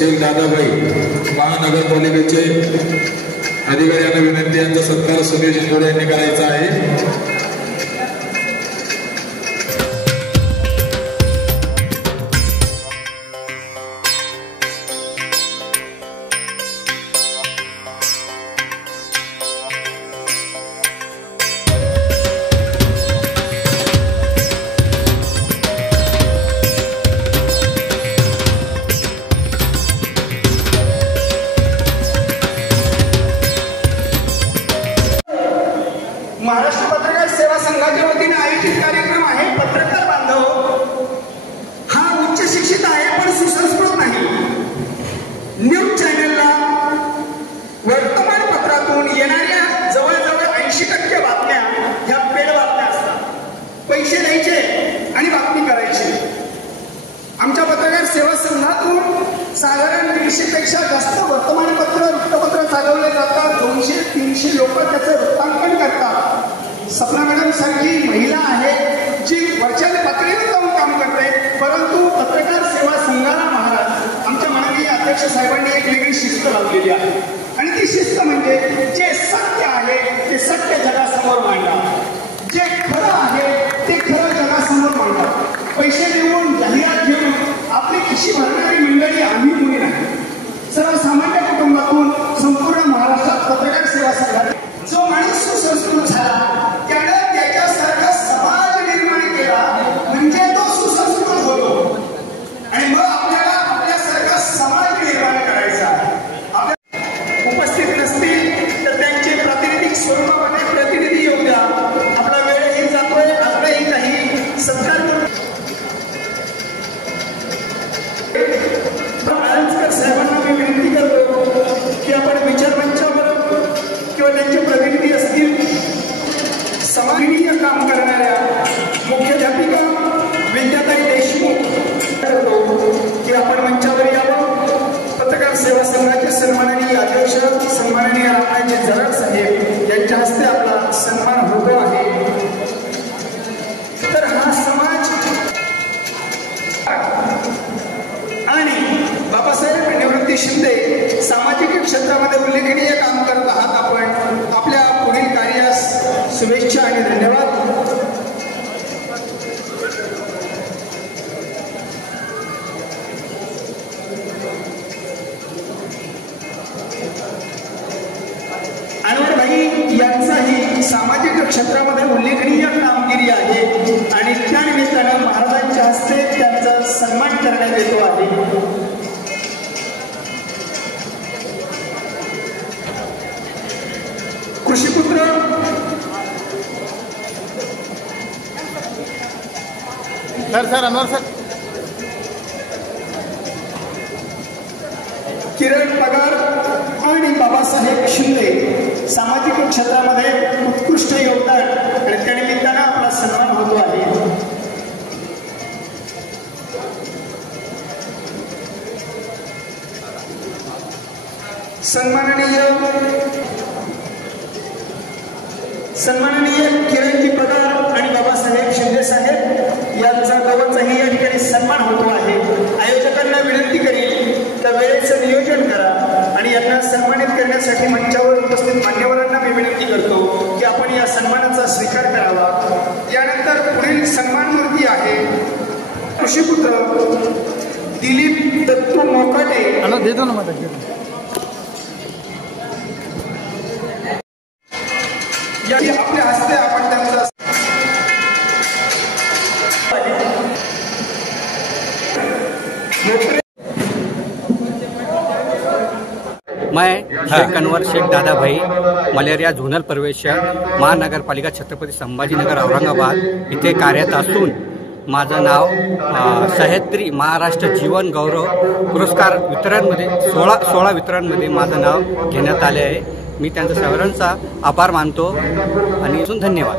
शेख दादाभाई महानगरपालिकेचे अधिकाऱ्यांना विनंती, यांचा सत्कार सुनील जिंदोडे यांनी करायचा आहे। महाराष्ट्र पत्रकार सेवा संघाच्या वतीने आयोजित कार्यक्रम आहे पत्रकार बांधव। हा उच्च शिक्षित आहे पण सुसंस्कृत नाही। न्यूज चॅनलला वर्तमानपत्रातून येणाऱ्या जवळजवळ 80% बातम्या ह्या पेड बातम्या असतात। पैसे द्यायचे आणि बातमी करायची। आमच्या पत्रकार सेवा संघातून साधारण 150 पेक्षा जास्त वर्तमानपत्र वृत्तपत्र चालवले जातात। 200-300 लोक त्याचं वृत्तांकन करतात। सपना मॅडम सारखी महिला आहे जी वरच्या पातळीवर जाऊन काम करते, परंतु पत्रकार सेवा संघाला महाराज आमच्या माननीय अध्यक्ष साहेबांनी एक वेगळी शिस्त लावलेली आहे आणि ती शिस्त म्हणजे जे सत्य आहे ते सत्य जगासमोर मांडा, जे खरं आहे ते खरं जगासमोर मांडा। पैसे देऊन जाहिरात घेऊन आपली खिशी भरणारी मंडळी आम्ही कोणी नाही। सर्वसामान्य कुटुंबातून संपूर्ण महाराष्ट्रात पत्रकार सेवा संघात जो माणूस सुसंस्कृत झाला त्यानं त्याच्यासारखा समाज निर्माण केला म्हणजे तो सुसंस्कृत होतो आणि मग आपल्याला आपल्यासारखा समाज निर्माण करायचा आहे। उपस्थित नसतील तर त्यांचे प्रातिनिधिक स्वरूपामध्ये प्रतिनिधी येऊ द्या। आपला वेळही जातोय, आपल्याही काही सत्कार साहेबांना मी विनंती करतो की आपण विचार मंचावर किंवा त्यांचे प्रतिनिधी असतील, समाजनीय काम करणाऱ्या मुख्याध्यापिका विद्याताई देशमुख करतो की आपण मंचावर यावं। पत्रकार सेवा संघाचे सन्माननीय अध्यक्ष सन्माननीय रामराजे जराड साहेब यांच्या हस्ते आपला सन्मान होतो आहे। तर हा समाज आणि बाबासाहेब निवृत्ती शिंदे सामाजिक क्षेत्रामध्ये उल्लेखनीय काम करत आहात। आपण आपल्या पुढील कार्यास शुभेच्छा आणि धन्यवाद। अनवरभाई यांचाही सामाजिक क्षेत्रामध्ये उल्लेखनीय कामगिरी आहे आणि त्या निमित्तानं महाराजांच्या हस्ते त्यांचा सन्मान करण्यात येतो आहे। कृषीपुत्र सर अनवर सर किरण पगार आणि बाबासाहेब शिंदे सामाजिक क्षेत्रामध्ये उत्कृष्ट योगदान आणि त्या निमित्तानं आपला सन्मान होतो आहे। सन्माननीय किरणजी पगार आणि बाबासाहेब शिंदे साहेब यांचा दोघांचाही या ठिकाणी सन्मान होतो आहे। आयोजकांना विनंती करील तर वेळेचं नियोजन करा आणि यांना सन्मानित करण्यासाठी मंचावर उपस्थित मान्यवरांना मी विनंती करतो की आपण या सन्मानाचा स्वीकार करावा। यानंतर पुढील सन्मानमूर्ती आहे कृषीपुत्र दिलीप दत्तू मोकाटे। देतो ना आपल्या हस्ते आपण त्यांचा मैं शेख अनवर शेख दादाभाई मलेरिया झोनल पर्यवेक्षक महानगरपालिका छत्रपती संभाजीनगर औरंगाबाद इथे कार्यरत असून माझं नाव सह्याद्री महाराष्ट्र जीवन गौरव पुरस्कार वितरणमध्ये 16 वितरणमध्ये माझं नाव घेण्यात आले आहे। मी त्यांचा सर्वांचा आभार मानतो आणि धन्यवाद।